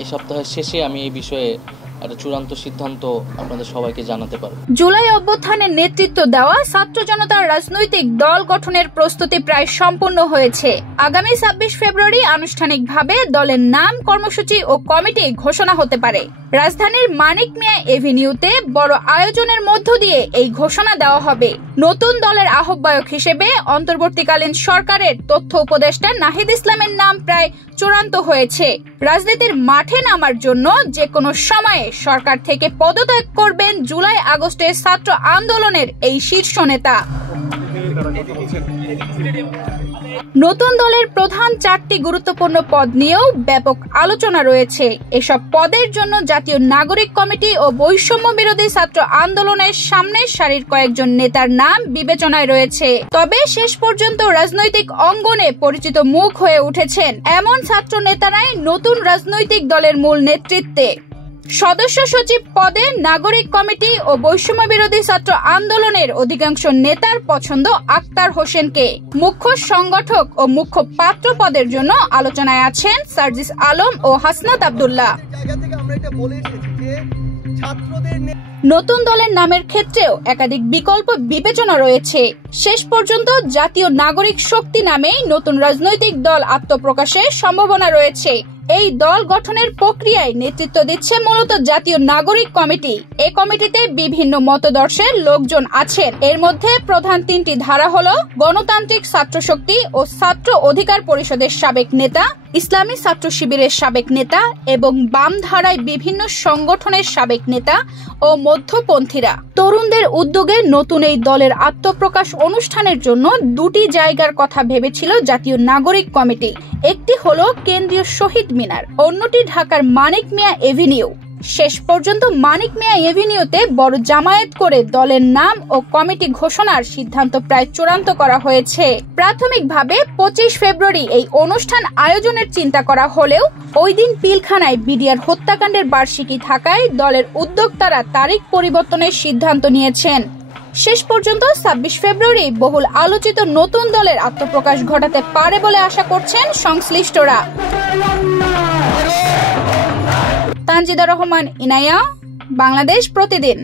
এই সপ্তাহের শেষে আমি এই বিষয়ে একটা চূড়ান্ত সিদ্ধান্ত আপনাদের সবাইকে জানাতে পারব। জুলাই অভ্যুত্থানের নেতৃত্ব দেওয়া ছাত্র জনতার রাজনৈতিক দল গঠনের প্রস্তুতি প্রায় সম্পূর্ণ হয়েছে। আগামী ২৬ ফেব্রুয়ারি আনুষ্ঠানিকভাবে দলের নাম, কর্মসূচি ও কমিটি ঘোষণা হতে পারে। রাজধানীর মানিক মিয়া এভিনিউতে বড় আয়োজনের মধ্য দিয়ে এই ঘোষণা দেওয়া হবে। নতুন দলের আহ্বায়ক হিসেবে অন্তর্বর্তীকালীন সরকারের তথ্য উপদেষ্টা নাহিদ ইসলামের নাম প্রায় চূড়ান্ত হয়েছে। রাজনীতির মাঠে নামার জন্য যে কোনো সময়ে সরকার থেকে পদত্যাগ করবেন জুলাই আগস্টের ছাত্র আন্দোলনের এই শীর্ষ নেতা। নতুন দলের প্রধান 4টি গুরুত্বপূর্ণ পদ নিয়েও ব্যাপক আলোচনা রয়েছে। এসব পদের জন্য জাতীয় নাগরিক কমিটি ও বৈষম্য বিরোধী ছাত্র আন্দোলনের সামনের সারির কয়েকজন নেতার নাম বিবেচনায় রয়েছে। তবে শেষ পর্যন্ত রাজনৈতিক অঙ্গনে পরিচিত মুখ হয়ে উঠেছেন এমন ছাত্র নেতারাই নতুন রাজনৈতিক দলের মূল নেতৃত্বে। সদস্য সচিব পদে নাগরিক কমিটি ও বৈষম্য বিরোধী ছাত্র আন্দোলনের অধিকাংশ নেতার পছন্দ আক্তার হোসেনকে। মুখ্য সংগঠক ও মুখ্য পাত্র পদের জন্য আলোচনায় আছেন সার্জিস আলম ও হাসনাত আব্দুল্লাহ। নতুন দলের নামের ক্ষেত্রেও একাধিক বিকল্প বিবেচনা রয়েছে। শেষ পর্যন্ত জাতীয় নাগরিক শক্তি নামেই নতুন রাজনৈতিক দল আত্মপ্রকাশের সম্ভাবনা রয়েছে। এই দল গঠনের প্রক্রিয়ায় নেতৃত্ব দিচ্ছে মূলত জাতীয় নাগরিক কমিটি। এই কমিটিতে বিভিন্ন মতাদর্শের লোকজন আছেন। এর মধ্যে প্রধান 3টি ধারা হলো গণতান্ত্রিক ছাত্র শক্তি ও ছাত্র অধিকার পরিষদের সাবেক নেতা, ইসলামী ছাত্র শিবিরের সাবেক নেতা এবং বাম ধারায় বিভিন্ন সংগঠনের সাবেক নেতা ও মধ্যপন্থীরা। তরুণদের উদ্যোগে নতুন এই দলের আত্মপ্রকাশ অনুষ্ঠানের জন্য 2টি জায়গার কথা ভেবেছিল জাতীয় নাগরিক কমিটি। একটি হলো কেন্দ্রীয় শহীদ মিনার, অন্যটি ঢাকার মানিক মিয়া এভিনিউ। শেষ পর্যন্ত মানিক মিয়া এভিনিউতে বড় জামায়াত করে দলের নাম ও কমিটি ঘোষণার সিদ্ধান্ত প্রায় চূড়ান্ত করা হয়েছে। প্রাথমিকভাবে 25 ফেব্রুয়ারি এই অনুষ্ঠান আয়োজনের চিন্তা করা হলেও ওই দিন পিলখানায় বিডিআর হত্যাকাণ্ডের বার্ষিকী থাকায় দলের উদ্যোক্তারা তারিখ পরিবর্তনের সিদ্ধান্ত নিয়েছেন। শেষ পর্যন্ত 26 ফেব্রুয়ারি বহুল আলোচিত নতুন দলের আত্মপ্রকাশ ঘটাতে পারে বলে আশা করছেন সংশ্লিষ্টরা। তানজিদা রহমান, ইনায়া, বাংলাদেশ প্রতিদিন।